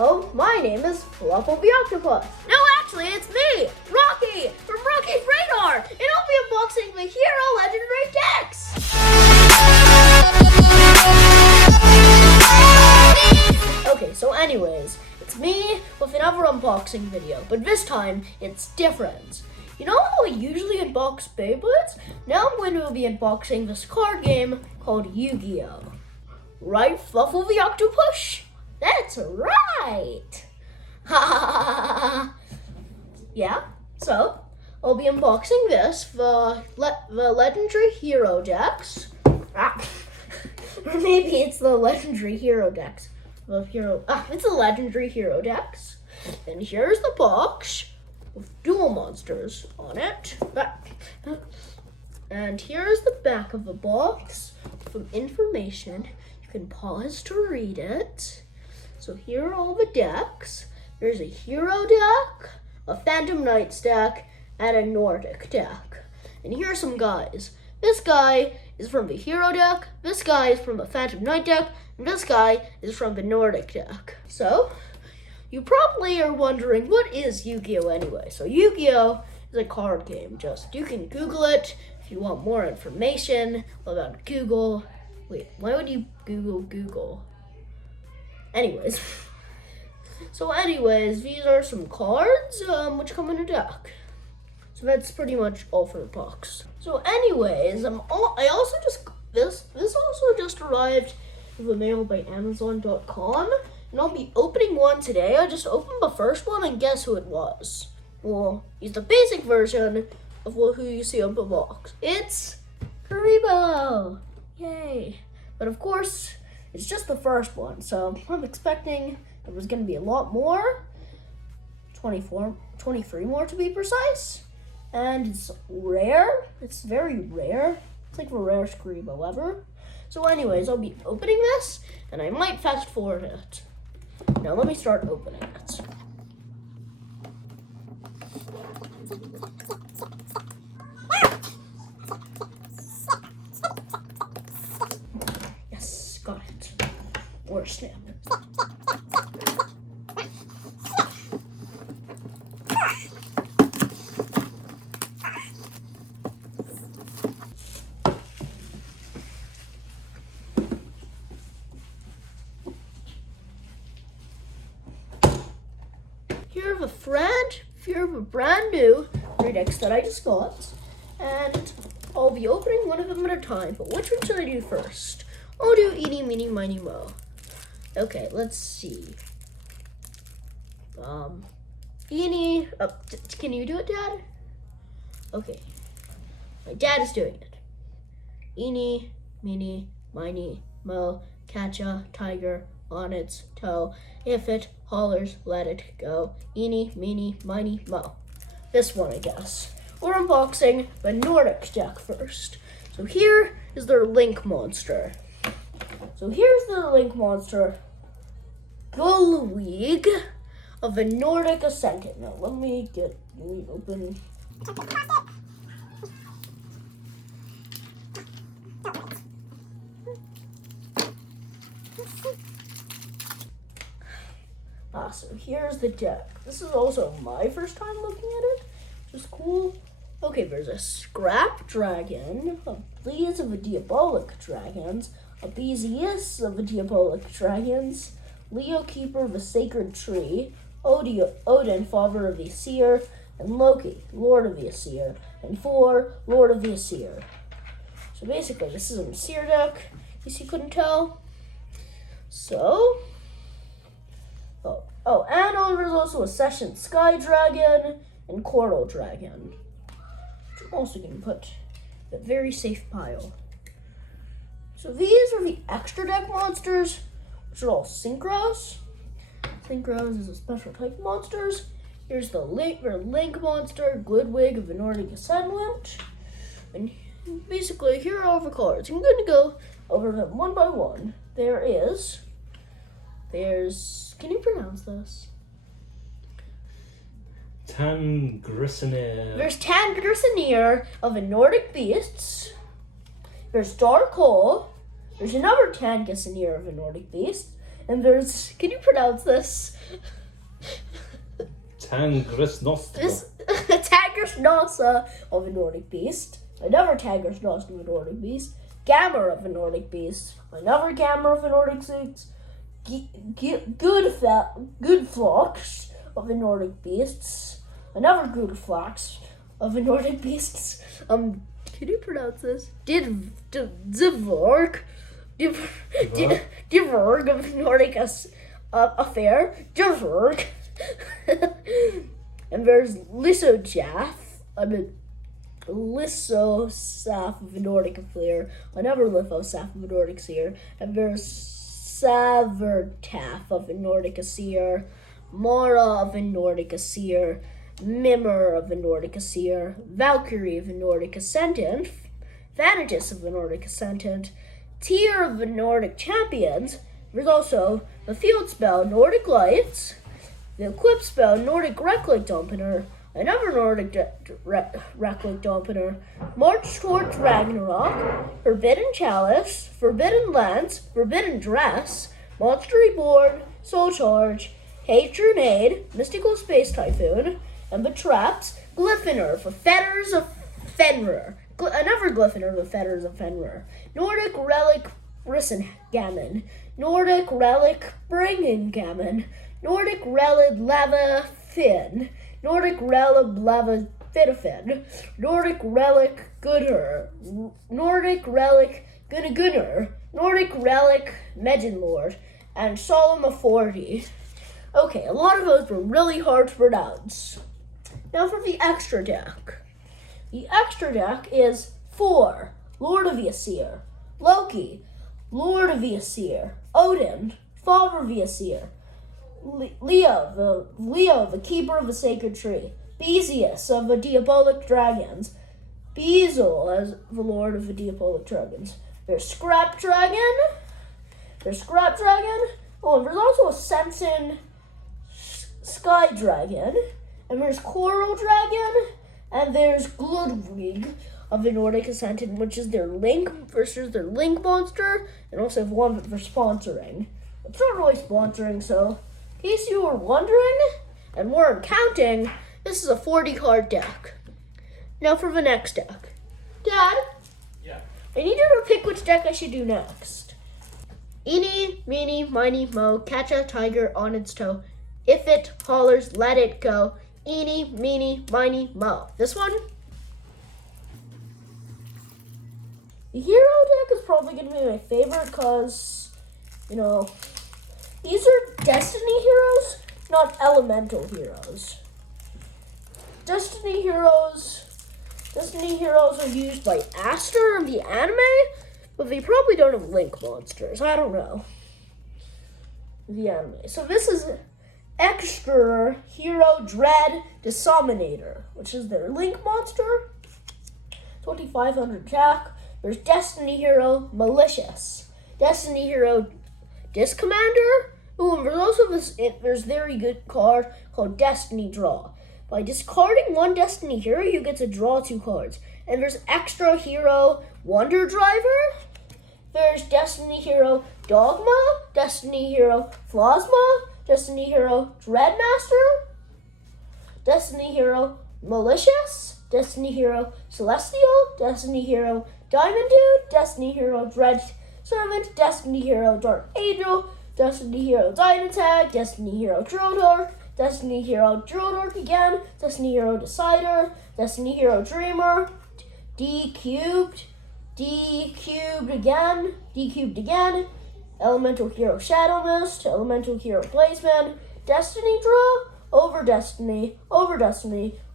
Hello, my name is Fluffle the Octopus. No, actually, it's me, Rocky, from Rocky's Radar, and I'll be unboxing the Hero Legendary Decks. Okay, so anyways, it's me with another unboxing video, but this time, it's different. You know how I usually unbox Beyblades? Now I'm going to be unboxing this card game called Yu-Gi-Oh! Right, Fluffle the Octopus? That's right! Yeah, so I'll be unboxing this, the Legendary Hero Decks. Or maybe it's the Legendary Hero Decks. It's the Legendary Hero Decks. And here's the box with dual monsters on it. And here's the back of the box with information. You can pause to read it. So here are all the decks. There's a Hero deck, a Phantom Knights deck, and a Nordic deck. And here are some guys. This guy is from the Hero deck, this guy is from the Phantom Knight deck, and this guy is from the Nordic deck. So, you probably are wondering, what is Yu-Gi-Oh anyway? So Yu-Gi-Oh is a card game. You can Google it if you want more information about Google. Wait, why would you Google? Anyways, these are some cards which come in a deck. So that's pretty much all for the box. So anyways, this also just arrived in the mail by Amazon.com, and I'll be opening one today. I just opened the first one, and guess who it was? Well, he's the basic version of who you see on the box. It's Karibo! Yay! But of course, it's just the first one, so I'm expecting there was going to be a lot more, 23 more to be precise, and it's rare. It's very rare. It's like the rarest Karibo ever. So anyways, I'll be opening this, and I might fast forward it. Now let me start opening it. Yes, got it. Or snap. Here are the brand new 3 decks that I just got, and I'll be opening one of them at a time, but which one should I do first? I'll do Eeny, Meeny, Miny, Mo. Okay, let's see. Eeny, can you do it, Dad? Okay, my dad is doing it. Eeny, Meeny, Miny, Mo, catch a tiger on its toe. If it hollers, let it go. Eeny, meeny, miny, mo. This one, I guess. We're unboxing the Nordic deck first. So here is their Link monster. So here's the Link monster, Gullwig of the Nordic Ascendant. Now let me open. So here's the deck. This is also my first time looking at it, which is cool. Okay, there's a Scrap Dragon, a Blaze of the Diabolic Dragons, a Bezius of the Diabolic Dragons, Leo Keeper of the Sacred Tree, Odin, Father of the Aesir, and Loki, Lord of the Aesir, and Thor, Lord of the Aesir. So basically, this is an Aesir deck, in case you couldn't tell. So, and there's also a Session Sky Dragon and Coral Dragon, which I'm also going to put in a very safe pile. So these are the extra deck monsters, which are all Synchros. Synchros is a special type of monsters. Here's the Link monster, Glidwig of the Nordic Ascendant. And basically, here are all the cards. I'm going to go over them one by one. There's, can you pronounce this? Tangrissanir. There's Tangrissanir of the Nordic Beasts. There's Dark Hole. There's another Tangrissanir of the Nordic Beasts. And there's, can you pronounce this? Tangrisnosta. This Taggersnossa of a Nordic beast. Another Taggersnossa of a Nordic beast. Gamma of a Nordic beast. Another Gamma of a Nordic beast. Good flocks of the Nordic beasts. Another good flocks of the Nordic beasts. Can you pronounce this? Divorg of the Nordic affair. Divorg. And there's Lissosaf of the Nordic affair. Another Lithosaf of the Nordic seer. And there's Savertaf of the Nordic Aesir, Mara of the Nordic Aesir, Mimmer of the Nordic Aesir, Valkyrie of the Nordic Ascendant, Thanatos of the Nordic Ascendant, Tyr of the Nordic Champions. There's also the field spell Nordic Lights, the equip spell Nordic Reckless Dampener, another Nordic Reckless Dampener, March towards Ragnarok, Forbidden Chalice, Forbidden Lance, Forbidden Dress, Monster Reborn, Soul Charge, Hatronade, Mystical Space Typhoon, and the Traps, Glyphiner for Fetters of Fenrir, another Glyphiner for Fetters of Fenrir, Nordic Relic Rissengammon, Nordic Relic Bringengammon, Nordic Relic Lava Fin, Nordic Relic Lava Fitafin, Nordic Relic Gooder, Nordic Relic Gunnagunner, Nordic Relic Meginlord, and Solemn 40. Okay, a lot of those were really hard to pronounce. Now for the extra deck. The extra deck is 4, Lord of the Aesir, Loki, Lord of the Aesir, Odin, Father of the Aesir, Leo, the keeper of the sacred tree, Theseus of the diabolic dragons, Bezel as the lord of the diabolic dragons. There's Scrap Dragon. Oh, and there's also a Sensen Sky Dragon. And there's Coral Dragon. And there's Gludwig of the Nordic Ascendant, which is their Link versus their Link monster. And also have one that they're sponsoring. It's not really sponsoring, so in case you were wondering and weren't counting, this is a 40 card deck. Now for the next deck. Dad? Yeah. I need you to pick which deck I should do next. Eeny, meeny, miny, mo, catch a tiger on its toe. If it hollers, let it go. Eeny, meeny, miny, mo. This one? The hero deck is probably going to be my favorite because, these are Destiny heroes, not elemental heroes. Destiny heroes are used by Aesir in the anime, but they probably don't have Link monsters. I don't know. The anime. So this is Extra Hero Dread Dissominator, which is their Link monster. 2500 Jack. There's Destiny Hero Malicious. Destiny Hero Discommander. Ooh, and there's also there's very good card called Destiny Draw. By discarding one Destiny Hero, you get to draw 2 cards. And there's Extra Hero Wonder Driver. There's Destiny Hero Dogma, Destiny Hero Plasma, Destiny Hero Dreadmaster, Destiny Hero Malicious, Destiny Hero Celestial, Destiny Hero Diamond Dude, Destiny Hero Dread Servant, Destiny Hero Dark Angel, Destiny Hero Dynatag, Destiny Hero Drodor, Destiny Hero Drodor again, Destiny Hero Decider, Destiny Hero Dreamer, D cubed again, Elemental Hero Shadow Mist, Elemental Hero Blazeman, Destiny Draw, Over Destiny,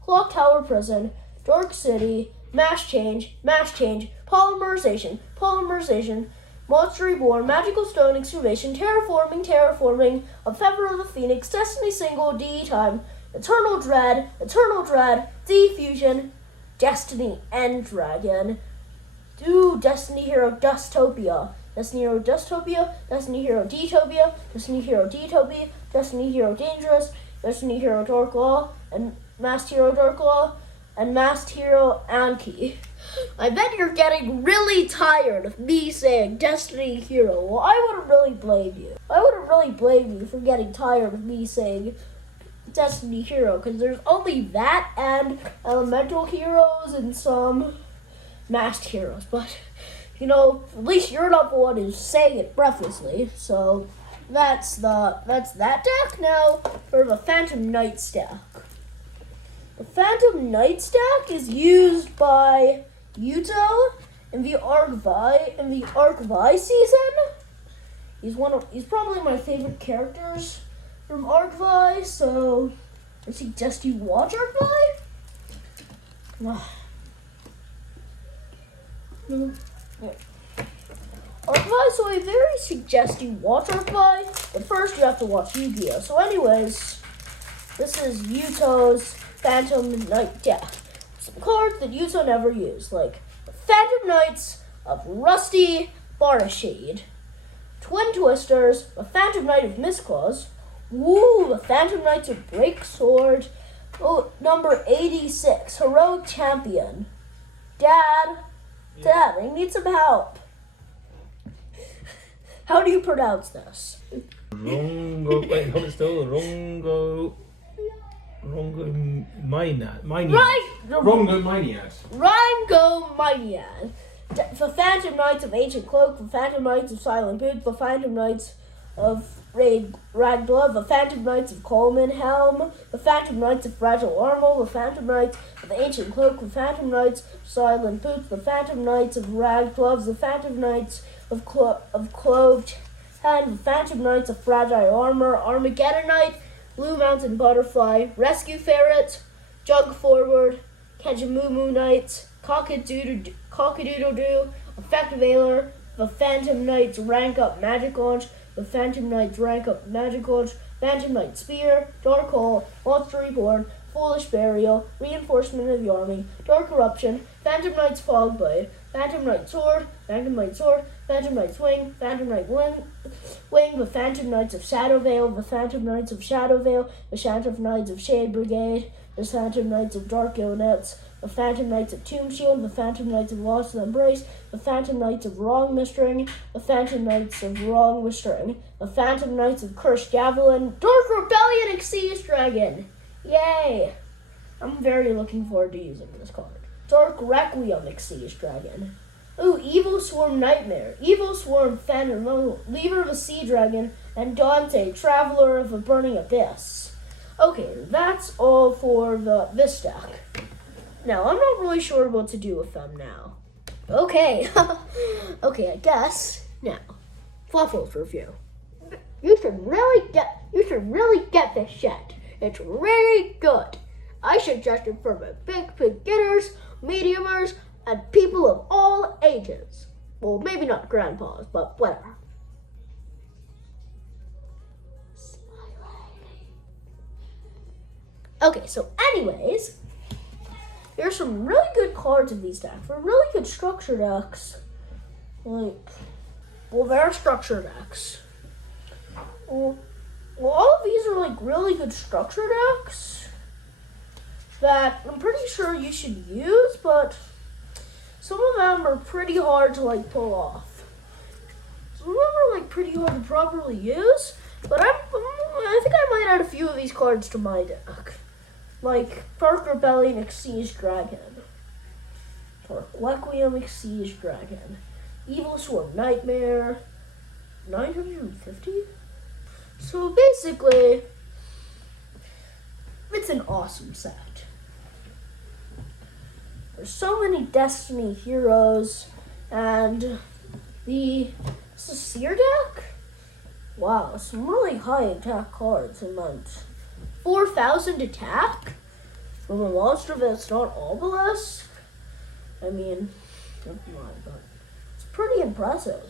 Clock Tower Prison, Dark City, Mash Change, Polymerization, Monster Reborn, Magical Stone Excavation, Terraforming, A Feather of the Phoenix, Destiny Single, D Time, Eternal Dread, D-Fusion, Destiny End Dragon, Destiny Hero Dustopia, Destiny Hero D-Topia, Destiny Hero D-Topia, Destiny Hero Dangerous, Destiny Hero Dark Law, and Masked Hero Dark Law, and Masked Hero Anki. I bet you're getting really tired of me saying Destiny Hero. Well, I wouldn't really blame you. I wouldn't really blame you for getting tired of me saying Destiny Hero, because there's only that and Elemental Heroes and some Masked Heroes. But, you know, at least you're not the one who's saying it breathlessly. So that's that deck. Now for the Phantom Knight stack. The Phantom Knight stack is used by Yuto in the Arc-Vi season. He's probably my favorite characters from Arc-Vi, so I suggest you watch Arc-Vi. Arc-Vi, so I very suggest you watch Arc-Vi, but first you have to watch Yu-Gi-Oh! So anyways, this is Yuto's Phantom Knight deck. Some cards that Yuto never used, like the Phantom Knights of Rusty Barashade, Twin Twisters, the Phantom Knight of Mistclaws, the Phantom Knights of Break Sword, number 86, Heroic Champion. Dad, I need some help. How do you pronounce this? Rongo, wait, hold it still. Rongo Maniac. Right! Rongo Maniac. Rango Maniac. The Phantom Knights of Ancient Cloak, the Phantom Knights of Silent Boot, the Phantom Knights of Ragdove, the Phantom Knights of Coleman Helm, the Phantom Knights of Fragile Armor, the Phantom Knights of Ancient Cloak, the Phantom Knights of Silent Boots, the Phantom Knights of Ragdove, the Phantom Knights of Cloved Hand, the Phantom Knights of Fragile Armor, Armageddon Knight, Blue Mountain Butterfly, Rescue Ferret, Jug Forward, Kajamumu Knights, Cockadoodle-Doo, Effective Ailer, the Phantom Knights Rank Up Magic Launch, the Phantom Knights Rank Up Magic Launch, Phantom Knight Spear, Dark Hole, Monster Reborn, Foolish Burial, Reinforcement of the Army, Dark Eruption, Phantom Knight's Fog Blade, Phantom Knight Sword, Phantom Knight Sword, Phantom Knight Swing, Phantom Knight Wing, the Phantom Knights of Shadow Veil, the Phantom Knights of Shadow Veil, the Phantom Knights of Shade Brigade, the Phantom Knights of Dark Gillnets, the Phantom Knights of Tomb Shield, the Phantom Knights of Lost Embrace, the Phantom Knights of Wrong Mistring, the Phantom Knights of Wrong Mistring, the Phantom Knights of Cursed Javelin, Dark Rebellion Exceeds Dragon. Yay! I'm very looking forward to using this card. Dark Requiem Exceeds Dragon. Ooh, Evil Swarm Nightmare, Evil Swarm Phantom, Leaver of a Sea Dragon, and Dante, Traveler of a Burning Abyss. Okay, that's all for this deck. Now, I'm not really sure what to do with them now. Okay, I guess. Now, Fluffles review. You should really get this set. It's really good. I suggest it for the big beginners, mediumers, and people of all ages. Well, maybe not grandpas, but whatever. Okay, so anyways, there's some really good cards in these decks. They're really good structure decks. They're structure decks. Well, all of these are like really good structure decks that I'm pretty sure you should use, but some of them are pretty hard to like pull off. Some of them are like pretty hard to properly use, but I think I might add a few of these cards to my deck. Like Dark Rebellion Exceeds Dragon, Dark Requiem Exceeds Dragon, Evil Swarm Nightmare, 950? So basically, it's an awesome set. There's so many Destiny heroes, and the Aesir deck? Wow, some really high attack cards in like 4,000 attack from a monster that's not obelisk. I mean, never mind, but it's pretty impressive.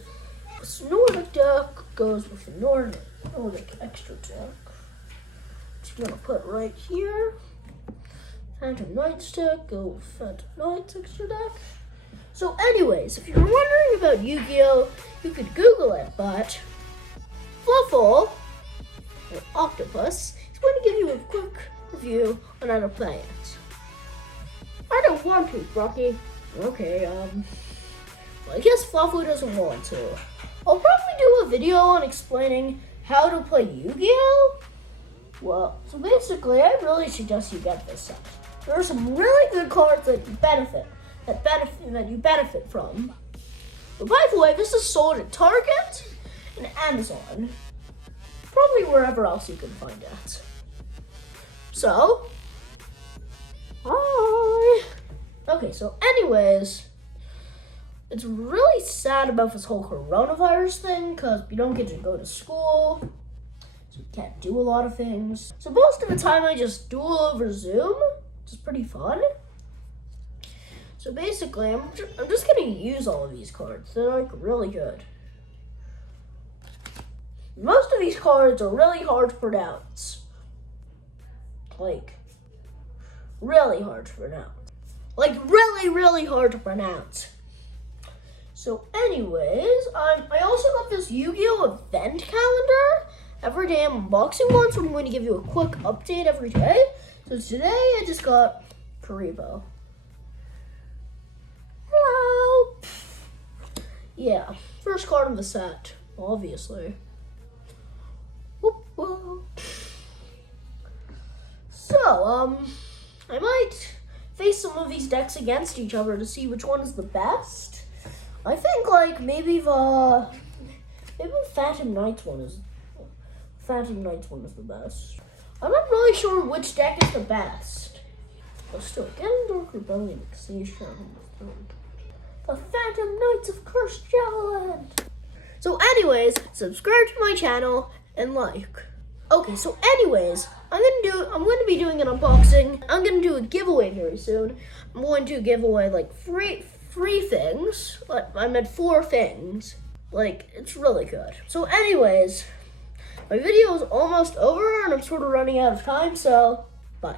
This Nordic deck goes with the Nordic extra deck. Just gonna put right here. Phantom Knight's deck, go with Phantom Knight's extra deck. So anyways, if you're wondering about Yu-Gi-Oh, you could Google it, but Fluffle, or Octopus, is going to give you a quick review on how to play it. I don't want to, Rocky. Okay, well, I guess Fluffy doesn't want to. I'll probably do a video on explaining how to play Yu-Gi-Oh! Well, so basically, I really suggest you get this set. There are some really good cards that you benefit from. But by the way, this is sold at Target and Amazon. Probably wherever else you can find it. So, bye. Okay, so anyways, it's really sad about this whole coronavirus thing because we don't get to go to school. So we can't do a lot of things. So most of the time I just duel over Zoom, which is pretty fun. So basically, I'm just gonna use all of these cards. They're like really good. Most of these cards are really hard to pronounce. Like, really hard to pronounce. Like, really, really hard to pronounce. So anyways, I also got this Yu-Gi-Oh! Event calendar. Every day I'm unboxing one, so I'm going to give you a quick update every day. So today I just got Karibo. Hello! Yeah, first card in the set, obviously. Whoop, whoop. So, I might face some of these decks against each other to see which one is the best. I think, like, maybe the Phantom Knights one is the best. I'm not really sure which deck is the best. But still, Dark Rebellion, Aesir, the Phantom Knights of Cursed Javelin. So anyways, subscribe to my channel and like. Okay, so anyways, I'm gonna be doing an unboxing. I'm gonna do a giveaway very soon. I'm going to give away like free things. I meant 4 things. Like, it's really good. So anyways, my video is almost over and I'm sort of running out of time, so bye.